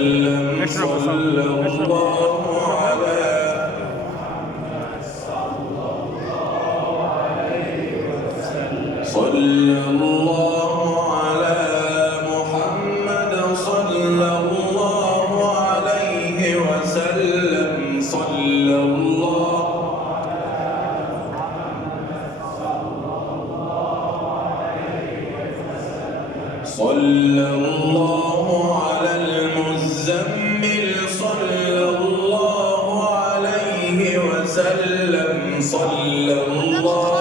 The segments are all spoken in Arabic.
وسلم صلى الله على صلى الله على محمد صلى الله عليه وسلم صلى الله صلى الله على المزمل صلى الله عليه وسلم صلى الله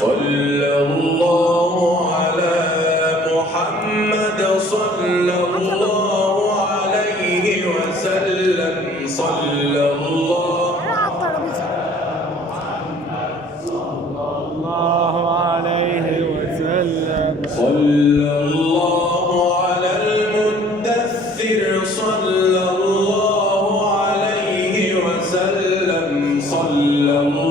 صلى الله على محمد صلى الله عليه وسلم صلى الله عليه وسلم صلى الله على المدثر صلى الله عليه وسلم صلى الله